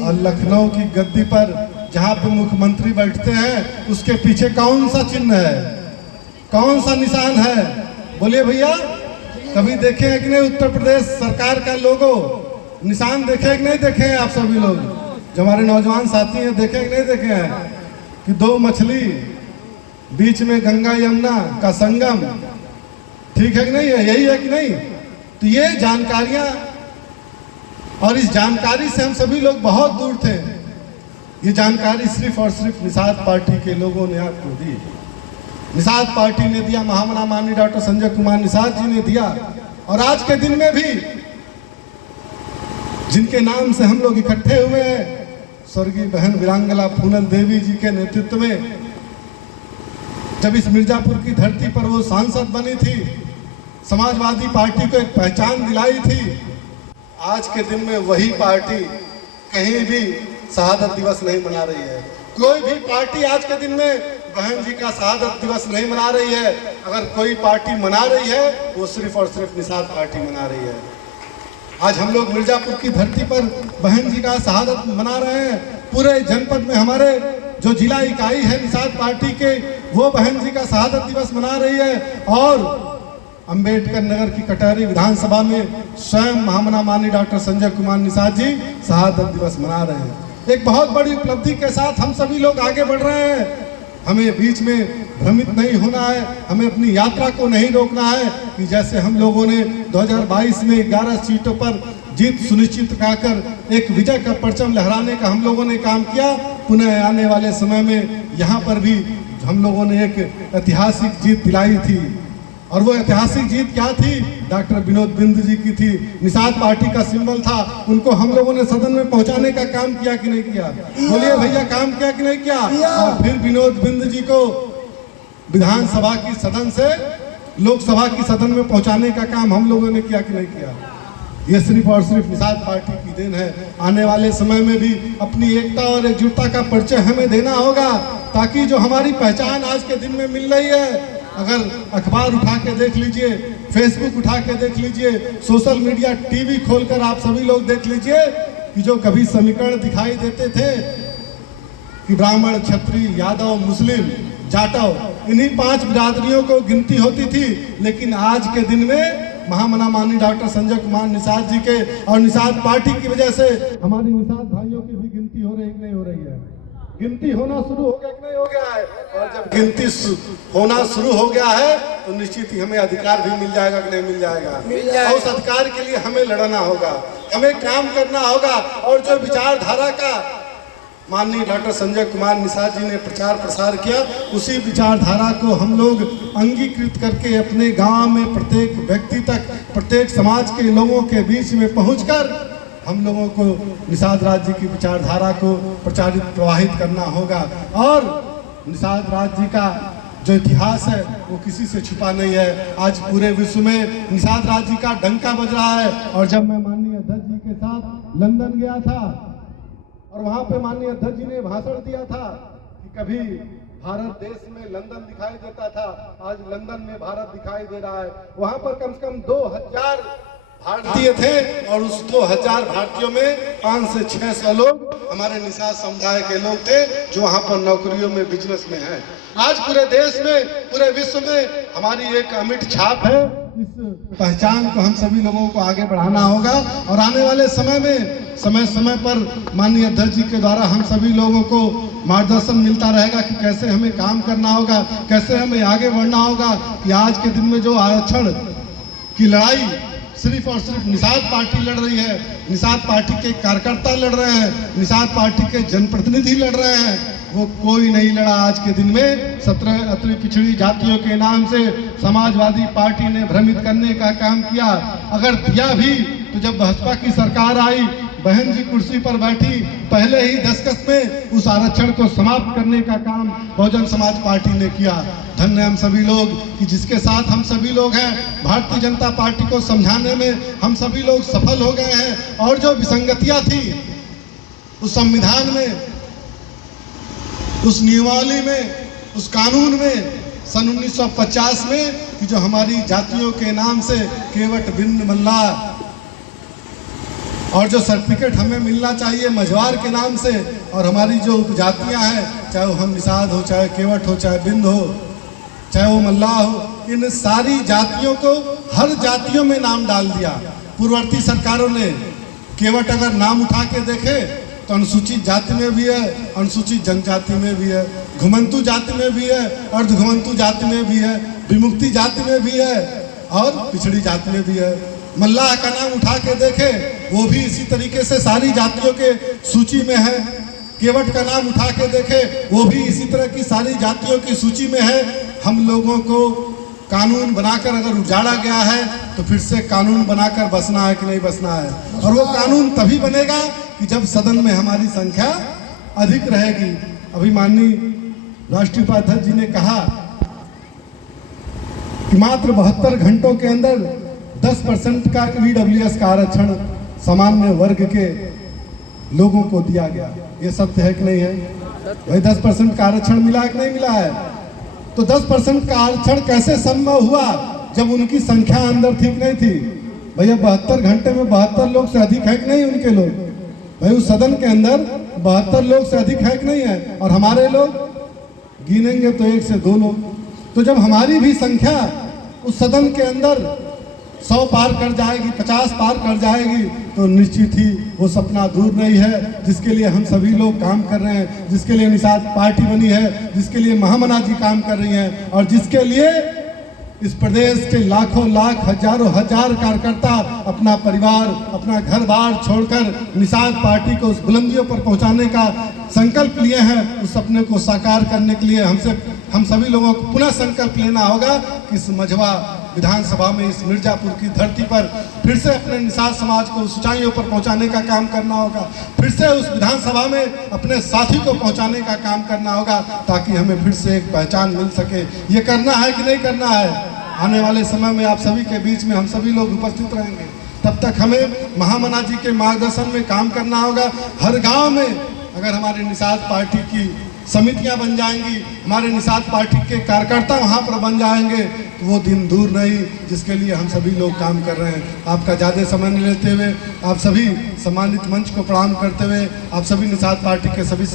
और लखनऊ की गद्दी पर जहाँ पे मुख्यमंत्री बैठते हैं उसके पीछे कौन सा चिन्ह है, कौन सा निशान है? बोलिए भैया, कभी देखे हैं कि नहीं उत्तर प्रदेश सरकार का लोगो निशान देखे हैं कि नहीं देखे हैं आप सभी लोग? जो हमारे नौजवान साथी हैं देखे हैं कि नहीं देखे हैं कि दो मछली बीच में गंगा यमुना का संगम, ठीक है कि नहीं है? यही है कि नहीं? तो ये जानकारियां, और इस जानकारी से हम सभी लोग बहुत दूर थे। ये जानकारी सिर्फ और सिर्फ निषाद पार्टी के लोगों ने आपको दी, निषाद पार्टी ने दिया, महामना माननीय डॉक्टर संजय कुमार निषाद जी ने दिया। और आज के दिन में भी जिनके नाम से हम लोग इकट्ठे हुए हैं, स्वर्गीय बहन वीरांगना फूनल देवी जी के नेतृत्व में जब इस मिर्जापुर की धरती पर वो सांसद बनी थी, समाजवादी पार्टी को एक पहचान दिलाई थी, आज के दिन में वही पार्टी कहीं भी शहादत दिवस नहीं मना रही है। कोई भी पार्टी आज के दिन में बहन जी का शहादत दिवस नहीं मना रही है। अगर कोई पार्टी मना रही है वो सिर्फ और सिर्फ निषाद पार्टी मना रही है। आज हम लोग मिर्जापुर की धरती पर बहन जी का शहादत मना रहे हैं। पूरे जनपद में हमारे जो जिला इकाई है निषाद पार्टी के, वो बहन जी का शहादत दिवस मना रही है। और अंबेडकर नगर की कटहरी विधानसभा में स्वयं महामना माननीय डॉक्टर संजय कुमार निषाद जी शहादत दिवस मना रहे हैं। एक बहुत बड़ी उपलब्धि के साथ हम सभी लोग आगे बढ़ रहे हैं। हमें बीच में भ्रमित नहीं होना है, हमें अपनी यात्रा को नहीं रोकना है कि जैसे हम लोगों ने 2022 में 11 सीटों पर जीत सुनिश्चित कराकर एक विजय का परचम लहराने का हम लोगों ने काम किया। पुनः आने वाले समय में यहाँ पर भी हम लोगों ने एक ऐतिहासिक जीत दिलाई थी। और वो ऐतिहासिक जीत क्या थी? डॉक्टर विनोद बिंद जी की थी। निषाद पार्टी का सिंबल था, उनको हम लोगों ने सदन में पहुंचाने का काम किया कि नहीं किया? बोलिए भैया, काम किया कि नहीं किया? और फिर विनोद बिंद जी को विधानसभा की सदन से लोकसभा की सदन में पहुंचाने का काम हम लोगों ने किया कि नहीं किया? ये सिर्फ और सिर्फ निषाद पार्टी की देन है। आने वाले समय में भी अपनी एकता और एकजुटता का परिचय हमें देना होगा, ताकि जो हमारी पहचान आज के दिन में मिल रही है, अगर अखबार उठा के देख लीजिए, फेसबुक उठा के देख लीजिए, सोशल मीडिया, टीवी खोलकर आप सभी लोग देख लीजिए कि जो कभी समीकरण दिखाई देते थे कि ब्राह्मण, क्षत्रिय, यादव, मुस्लिम, जाटव, इन्हीं 5 बिरादरियों को गिनती होती थी। लेकिन आज के दिन में महामना माननीय डॉक्टर संजय कुमार निषाद जी के और निषाद पार्टी की वजह से हमारी निषाद भाइयों की भी गिनती हो रही है कि नहीं हो रही है? गिनती होना शुरू हो गया कि नहीं हो गया है? और जब गिनती होना शुरू हो गया है तो निश्चित ही हमें अधिकार भी मिल जाएगा कि नहीं मिल जाएगा? और उस अधिकार के लिए हमें लड़ना होगा, हमें काम करना होगा। और जो विचारधारा का माननीय डॉक्टर संजय कुमार निषाद जी ने प्रचार प्रसार किया, उसी विचारधारा को हम लोग अंगीकृत करके अपने गांव में प्रत्येक व्यक्ति तक, प्रत्येक समाज के लोगों के बीच में पहुंचकर हम लोगों को निषाद राज जी की विचारधारा को प्रचारित प्रवाहित करना होगा। और निषाद राज जी का जो इतिहास है वो किसी से छुपा नहीं है। आज पूरे विश्व में निषाद राज जी का डंका बज रहा है। और जब मैं माननीय अध्यक्ष जी के साथ लंदन गया था और वहाँ पे माननीय अध्यक्ष जी ने भाषण दिया था कि कभी भारत देश में लंदन दिखाई देता था, आज लंदन में भारत दिखाई दे रहा है। वहाँ पर कम से कम 2000 भारतीय थे और उस 2000 भारतीयों में 500 से 600 लोग हमारे निषाद समुदाय के लोग थे जो वहाँ पर नौकरियों में, बिजनेस में हैं। आज पूरे देश में, पूरे विश्व में हमारी एक अमिट छाप है। इस पहचान को हम सभी लोगों को आगे बढ़ाना होगा। और आने वाले समय में समय समय पर माननीय अध्यक्ष जी के द्वारा हम सभी लोगों को मार्गदर्शन मिलता रहेगा कि कैसे हमें काम करना होगा, कैसे हमें आगे बढ़ना होगा। कि आज के दिन में जो आरक्षण की लड़ाई सिर्फ और सिर्फ निषाद पार्टी लड़ रही है, निषाद पार्टी के कार्यकर्ता लड़ रहे हैं, निषाद पार्टी के जनप्रतिनिधि लड़ रहे हैं, वो कोई नहीं लड़ा। आज के दिन में 17 अति पिछड़ी जातियों के नाम से समाजवादी पार्टी ने भ्रमित करने का काम किया। अगर दिया भी तो जब भाजपा की सरकार आई, बहन जी कुर्सी पर बैठी, पहले ही दस्तखत में उस आरक्षण को समाप्त करने का काम बहुजन समाज पार्टी ने किया। धन्य हम सभी लोग कि जिसके साथ हम सभी लोग हैं। भारतीय जनता पार्टी को समझाने में हम सभी लोग सफल हो गए हैं। और जो विसंगतियां थी उस संविधान में, उस नियमावली में, उस कानून में सन 1950 में कि जो हमारी जातियों के नाम से केवट, बिंद, मल्लाह और जो सर्टिफिकेट हमें मिलना चाहिए मझवार के नाम से, और हमारी जो उपजातियां हैं, चाहे वो हम निषाद हो, चाहे केवट हो, चाहे बिंद हो, चाहे वो मल्लाह हो, इन सारी जातियों को हर जातियों में नाम डाल दिया पूर्ववर्ती सरकारों ने। केवट अगर नाम उठा के देखे तो अनुसूचित जाति में भी है, अनुसूचित जनजाति में भी है, घुमंतु जाति में भी है, अर्ध घुमंतु जाति में भी है, विमुक्ति जाति में भी है और पिछड़ी जाति में भी है। मल्लाह का नाम उठा के देखे वो भी इसी तरीके से सारी जातियों के सूची में है। केवट का नाम उठा के देखे वो भी इसी तरह की सारी जातियों की सूची में है। हम लोगों को कानून बनाकर अगर उजाड़ा गया है तो फिर से कानून बनाकर बसना है कि नहीं बसना है। और वो कानून तभी बनेगा कि जब सदन में हमारी संख्या अधिक रहेगी। अभी माननीय राष्ट्रीय उपाध्यक्ष जी ने कहा कि मात्र 72 घंटों के अंदर 10% का ईडब्ल्यूएस का आरक्षण सामान्य वर्ग के लोगों को दिया गया। ये सत्य है कि नहीं है भाई? 10% का आरक्षण मिला है कि नहीं मिला है? तो 10% का आरक्षण कैसे संभव हुआ जब उनकी संख्या अंदर ठीक नहीं थी? भैया 72 घंटे में 72 लोग से अधिक है कि नहीं उनके लोग? भाई उस सदन के अंदर 72 लोग से अधिक है कि नहीं है? और हमारे लोग गिनेंगे तो 1 से 2 लोग। तो जब हमारी भी संख्या उस सदन के अंदर 100 पार कर जाएगी, 50 पार कर जाएगी, तो निश्चित ही वो सपना दूर नहीं है जिसके लिए हम सभी लोग काम कर रहे हैं, जिसके लिए निषाद पार्टी बनी है, जिसके लिए महामना जी काम कर रही हैं और जिसके लिए इस प्रदेश के लाखों लाख हजारों हजार कार्यकर्ता अपना परिवार, अपना घर बार छोड़कर निषाद पार्टी को उस बुलंदियों पर पहुंचाने का संकल्प लिए हैं। उस सपने को साकार करने के लिए हम सभी लोगों को पुनः संकल्प लेना होगा कि इस मझवा विधानसभा में, इस मिर्जापुर की धरती पर फिर से अपने निषाद समाज को ऊंचाइयों पर पहुंचाने का काम करना होगा। फिर से उस विधानसभा में अपने साथी को पहुंचाने का काम करना होगा ताकि हमें फिर से एक पहचान मिल सके। ये करना है कि नहीं करना है? आने वाले समय में आप सभी के बीच में हम सभी लोग उपस्थित रहेंगे। तब तक हमें महामना जी के मार्गदर्शन में काम करना होगा। हर गांव में अगर हमारे निषाद पार्टी की समितियां बन जाएंगी, हमारे निषाद पार्टी के कार्यकर्ता वहां पर बन जाएंगे, तो वो दिन दूर नहीं जिसके लिए हम सभी लोग काम कर रहे हैं। आपका ज़्यादा समय नहीं लेते हुए आप सभी सम्मानित मंच को प्रणाम करते हुए आप सभी निषाद पार्टी के सभी